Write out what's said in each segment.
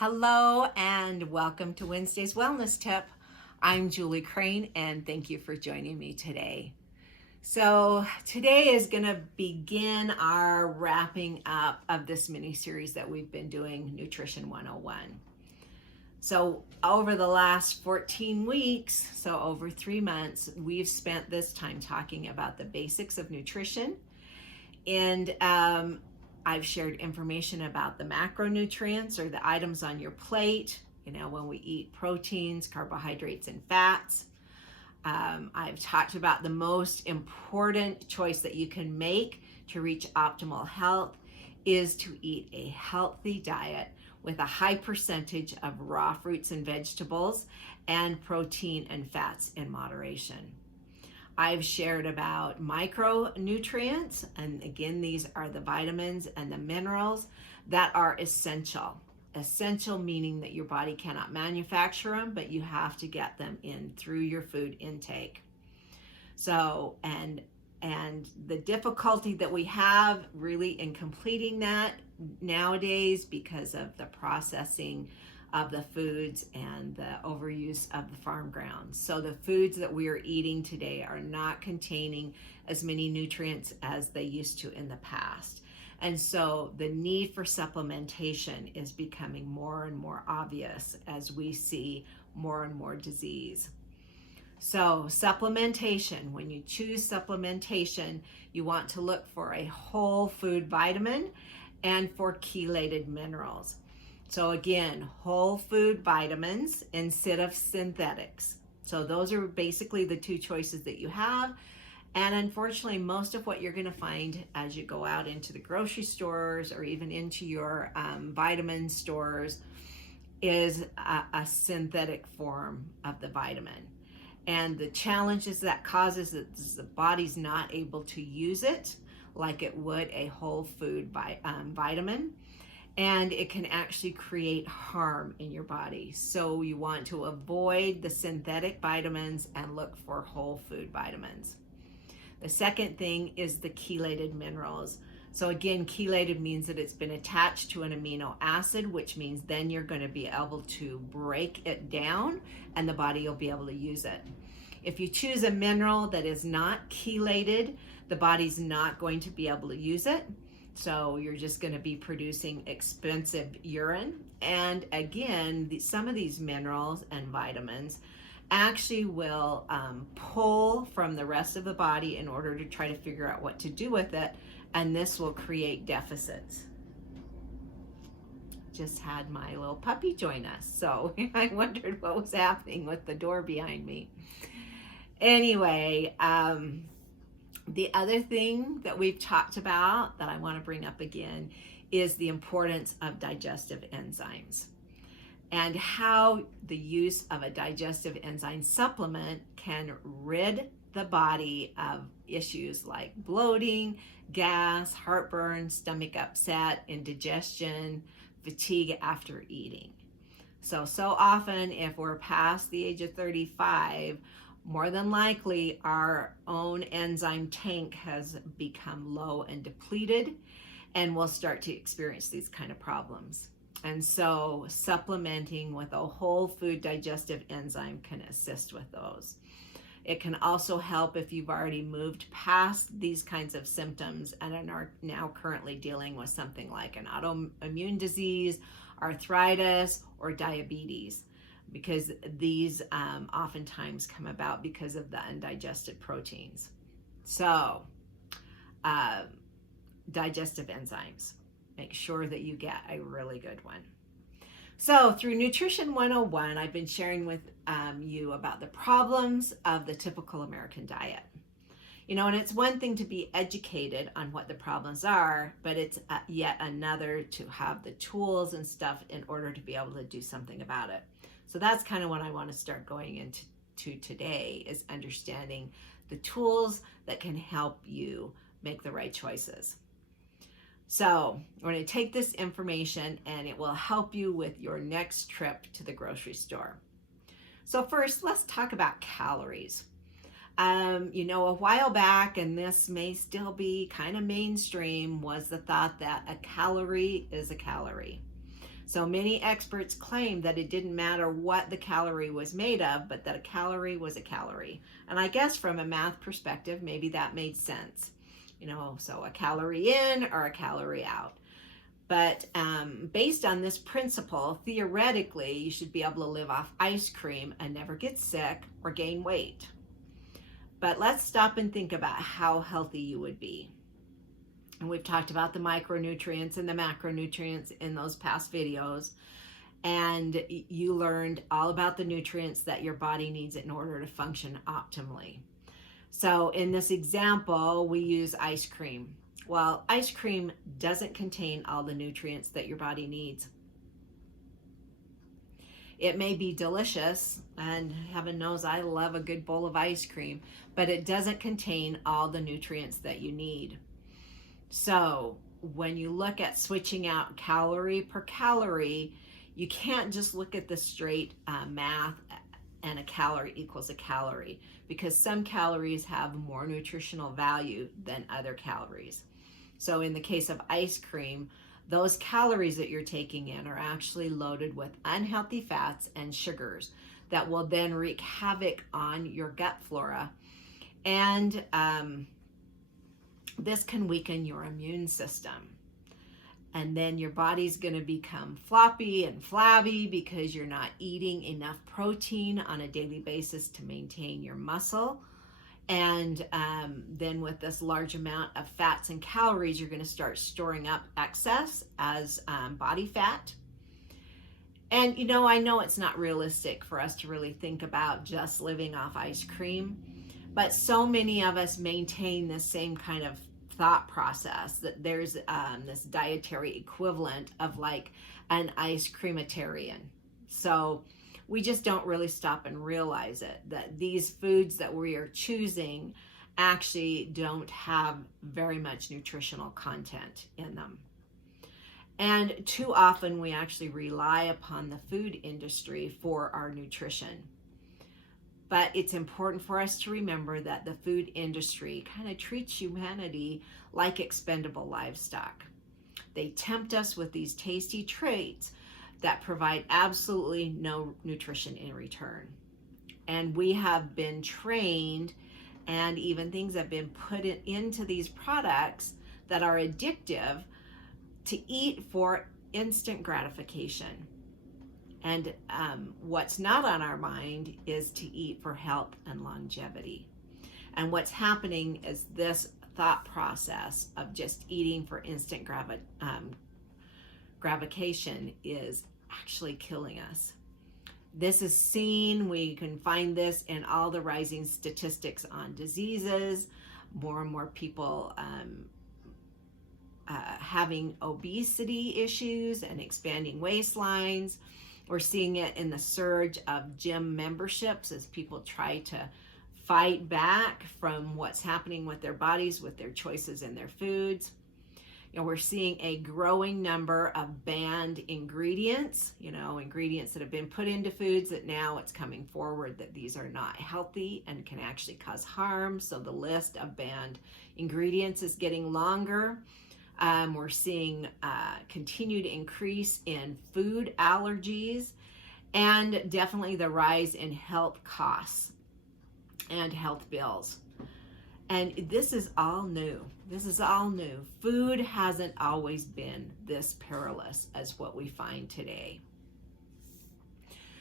Hello and welcome to Wednesday's Wellness Tip. I'm Julie Crane and thank you for joining me today. So today is going to begin our wrapping up of this mini series that we've been doing, Nutrition 101. So over the last 14 weeks, so over 3 months, we've spent this time talking about the basics of nutrition, and I've shared information about the macronutrients or the items on your plate, when we eat proteins, carbohydrates, and fats. I've talked about the most important choice that you can make to reach optimal health is to eat a healthy diet with a high percentage of raw fruits and vegetables and protein and fats in moderation. I've shared about micronutrients, and again, these are the vitamins and the minerals that are essential. Essential meaning that your body cannot manufacture them, but you have to get them in through your food intake. So, and the difficulty that we have really in completing that nowadays because of the processing of the foods and the overuse of the farm grounds. So the foods that we are eating today are not containing as many nutrients as they used to in the past. And so the need for supplementation is becoming more and more obvious as we see more and more disease. So supplementation, when you choose supplementation, you want to look for a whole food vitamin and for chelated minerals. So again, whole food vitamins instead of synthetics. So those are basically the two choices that you have. And unfortunately, most of what you're going to find as you go out into the grocery stores or even into your vitamin stores is a synthetic form of the vitamin. And the challenges that causes is the body's not able to use it like it would a whole food vitamin. And it can actually create harm in your body. So you want to avoid the synthetic vitamins and look for whole food vitamins. The second thing is the chelated minerals. So again, chelated means that it's been attached to an amino acid, which means then you're going to be able to break it down and the body will be able to use it. If you choose a mineral that is not chelated, the body's not going to be able to use it. So you're just going to be producing expensive urine. And again, some of these minerals and vitamins actually will pull from the rest of the body in order to try to figure out what to do with it. And this will create deficits. Just had my little puppy join us. So I wondered what was happening with the door behind me. Anyway, the other thing that we've talked about that I want to bring up again is the importance of digestive enzymes and how the use of a digestive enzyme supplement can rid the body of issues like bloating, gas, heartburn, stomach upset, indigestion, fatigue after eating. So often if we're past the age of 35, more than likely our own enzyme tank has become low and depleted, and we'll start to experience these kind of problems. And so supplementing with a whole food digestive enzyme can assist with those. It can also help if you've already moved past these kinds of symptoms and are now currently dealing with something like an autoimmune disease, arthritis, or diabetes, because these oftentimes come about because of the undigested proteins. So, digestive enzymes. Make sure that you get a really good one. So through Nutrition 101, I've been sharing with you about the problems of the typical American diet. And it's one thing to be educated on what the problems are, but it's yet another to have the tools and stuff in order to be able to do something about it. So that's kind of what I want to start going into today, is understanding the tools that can help you make the right choices. So we're going to take this information and it will help you with your next trip to the grocery store. So first, let's talk about calories. A while back, and this may still be kind of mainstream, was the thought that a calorie is a calorie. So many experts claim that it didn't matter what the calorie was made of, but that a calorie was a calorie. And I guess from a math perspective, maybe that made sense. So a calorie in or a calorie out. But based on this principle, theoretically, you should be able to live off ice cream and never get sick or gain weight. But let's stop and think about how healthy you would be. And we've talked about the micronutrients and the macronutrients in those past videos. And you learned all about the nutrients that your body needs in order to function optimally. So in this example, we use ice cream. Well, ice cream doesn't contain all the nutrients that your body needs. It may be delicious, and heaven knows I love a good bowl of ice cream, but it doesn't contain all the nutrients that you need. So when you look at switching out calorie per calorie, you can't just look at the straight math and a calorie equals a calorie, because some calories have more nutritional value than other calories. So in the case of ice cream, those calories that you're taking in are actually loaded with unhealthy fats and sugars that will then wreak havoc on your gut flora. And this can weaken your immune system. And then your body's going to become floppy and flabby because you're not eating enough protein on a daily basis to maintain your muscle. And then with this large amount of fats and calories, you're going to start storing up excess as body fat. And I know it's not realistic for us to really think about just living off ice cream, but so many of us maintain this same kind of thought process that there's this dietary equivalent of like an ice creamitarian. So we just don't really stop and realize it, that these foods that we are choosing actually don't have very much nutritional content in them. And too often we actually rely upon the food industry for our nutrition. But it's important for us to remember that the food industry kind of treats humanity like expendable livestock. They tempt us with these tasty treats that provide absolutely no nutrition in return. And we have been trained, and even things have been put into these products that are addictive to eat for instant gratification. And what's not on our mind is to eat for health and longevity. And what's happening is this thought process of just eating for instant gratification is actually killing us. This is seen, we can find this in all the rising statistics on diseases, more and more people having obesity issues and expanding waistlines. We're seeing it in the surge of gym memberships as people try to fight back from what's happening with their bodies, with their choices in their foods. We're seeing a growing number of banned ingredients, ingredients that have been put into foods that now it's coming forward that these are not healthy and can actually cause harm. So the list of banned ingredients is getting longer. We're seeing continued increase in food allergies, and definitely the rise in health costs and health bills. And this is all new. This is all new. Food hasn't always been this perilous as what we find today.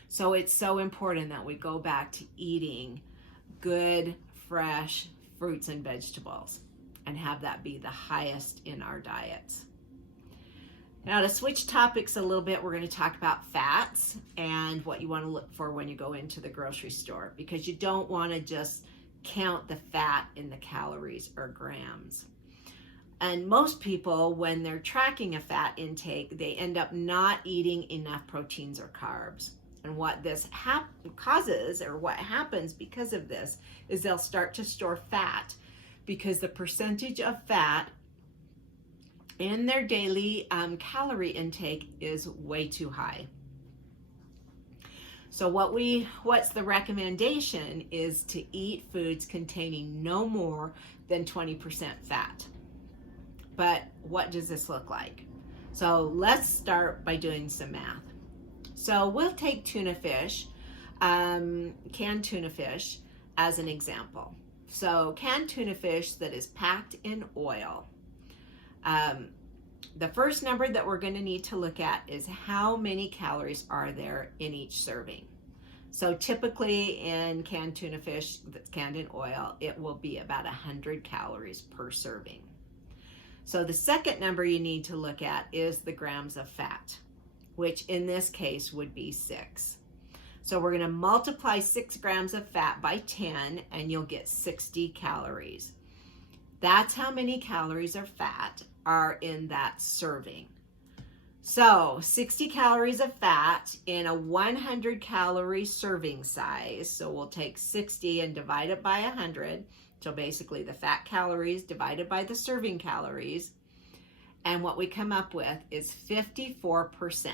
So it's so important that we go back to eating good, fresh fruits and vegetables and have that be the highest in our diets. Now, to switch topics a little bit, we're going to talk about fats and what you want to look for when you go into the grocery store, because you don't want to just count the fat in the calories or grams. And most people, when they're tracking a fat intake, they end up not eating enough proteins or carbs. And what this causes, or what happens because of this, is they'll start to store fat, because the percentage of fat in their daily calorie intake is way too high. So what's the recommendation is to eat foods containing no more than 20% fat. But what does this look like? So let's start by doing some math. So we'll take tuna fish, canned tuna fish, as an example. So canned tuna fish that is packed in oil. The first number that we're going to need to look at is how many calories are there in each serving. So typically in canned tuna fish that's canned in oil, it will be about 100 calories per serving. So the second number you need to look at is the grams of fat, which in this case would be 6. So we're going to multiply 6 grams of fat by 10 and you'll get 60 calories. That's how many calories of fat are in that serving. So 60 calories of fat in a 100 calorie serving size. So we'll take 60 and divide it by 100. So basically the fat calories divided by the serving calories. And what we come up with is 54%.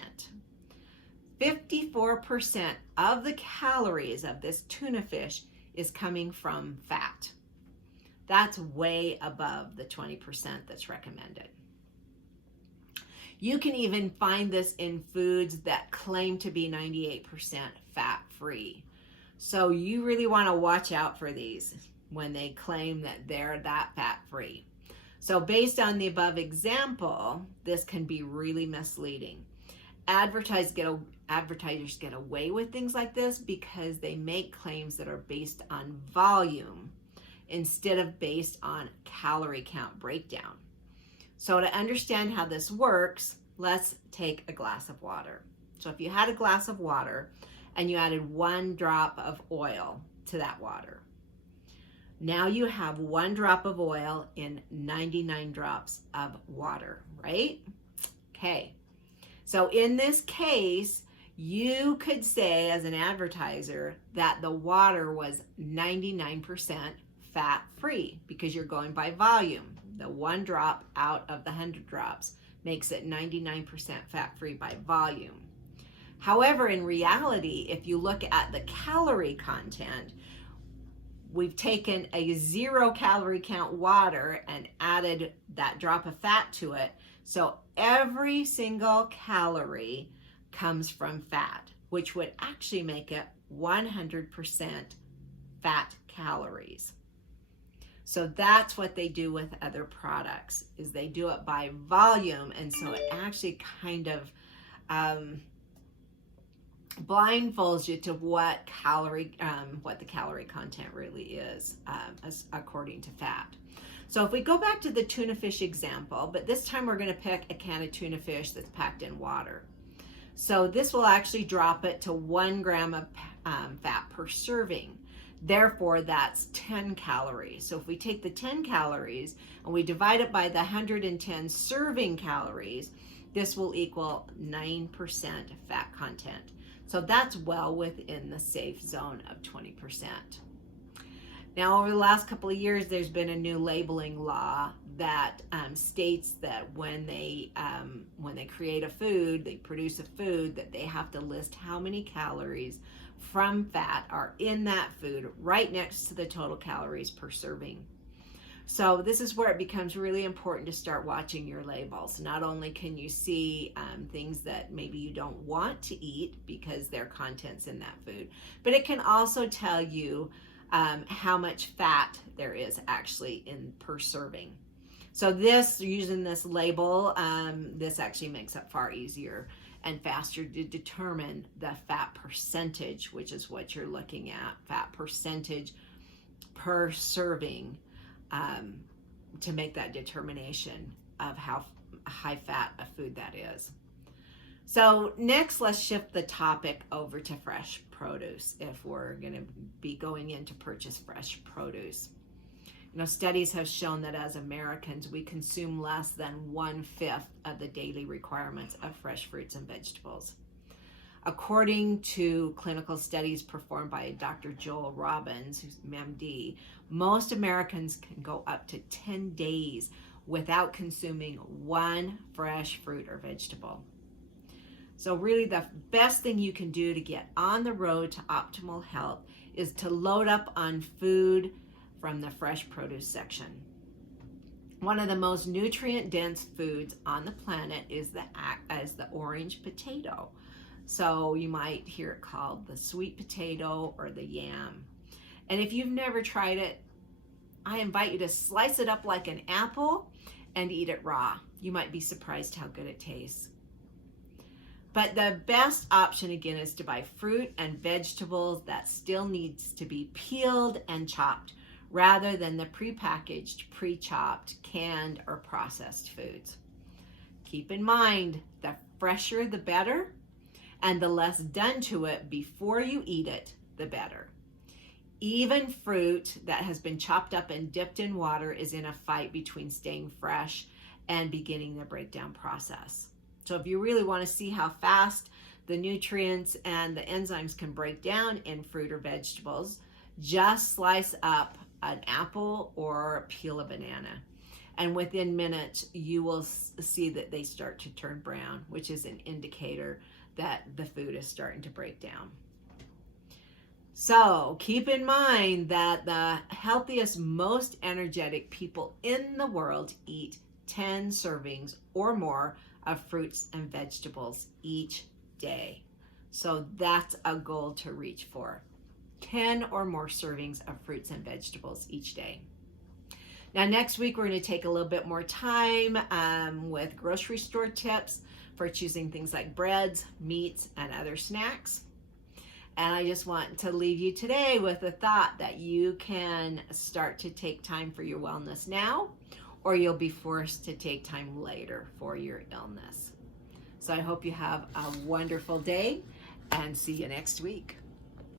54% of the calories of this tuna fish is coming from fat. That's way above the 20% that's recommended. You can even find this in foods that claim to be 98% fat-free. So you really want to watch out for these when they claim that they're that fat-free. So based on the above example, this can be really misleading. Advertisers get away with things like this because they make claims that are based on volume instead of based on calorie count breakdown. So to understand how this works, let's take a glass of water. So if you had a glass of water and you added 1 drop of oil to that water, now you have 1 drop of oil in 99 drops of water, right? Okay. So in this case, you could say as an advertiser that the water was 99% fat-free because you're going by volume. The 1 drop out of the 100 drops makes it 99% fat-free by volume. However, in reality, if you look at the calorie content, we've taken a 0 calorie count water and added that drop of fat to it. So every single calorie comes from fat, which would actually make it 100% fat calories. So that's what they do with other products, is they do it by volume, and so it actually kind of blindfolds you to what the calorie content really is, according to fat. So if we go back to the tuna fish example, but this time we're going to pick a can of tuna fish that's packed in water. So this will actually drop it to 1 gram of fat per serving. Therefore, that's 10 calories. So if we take the 10 calories and we divide it by the 110 serving calories, this will equal 9% fat content. So that's well within the safe zone of 20%. Now, over the last couple of years, there's been a new labeling law that states that when they create a food, they produce a food, that they have to list how many calories from fat are in that food right next to the total calories per serving. So this is where it becomes really important to start watching your labels. Not only can you see things that maybe you don't want to eat because their content's in that food, but it can also tell you how much fat there is actually in per serving. So this, using this label, this actually makes it far easier and faster to determine the fat percentage, which is what you're looking at, fat percentage per serving, to make that determination of how high fat a food that is. So next, let's shift the topic over to fresh produce if we're going to be going in to purchase fresh produce. You know, studies have shown that as Americans, we consume less than 1/5 of the daily requirements of fresh fruits and vegetables. According to clinical studies performed by Dr. Joel Robbins, who's an MD, most Americans can go up to 10 days without consuming 1 fresh fruit or vegetable. So really the best thing you can do to get on the road to optimal health is to load up on food from the fresh produce section. One of the most nutrient-dense foods on the planet is the orange potato. So you might hear it called the sweet potato or the yam. And if you've never tried it, I invite you to slice it up like an apple and eat it raw. You might be surprised how good it tastes. But the best option, again, is to buy fruit and vegetables that still needs to be peeled and chopped, rather than the prepackaged, pre-chopped, canned, or processed foods. Keep in mind, the fresher the better, and the less done to it before you eat it, the better. Even fruit that has been chopped up and dipped in water is in a fight between staying fresh and beginning the breakdown process. So if you really want to see how fast the nutrients and the enzymes can break down in fruit or vegetables, just slice up an apple or peel a banana. And within minutes, you will see that they start to turn brown, which is an indicator that the food is starting to break down. So keep in mind that the healthiest, most energetic people in the world eat 10 servings or more of fruits and vegetables each day. So that's a goal to reach for. 10 or more servings of fruits and vegetables each day. Now next week we're going to take a little bit more time with grocery store tips for choosing things like breads, meats, and other snacks. And I just want to leave you today with the thought that you can start to take time for your wellness now, or you'll be forced to take time later for your illness. So I hope you have a wonderful day and see you next week.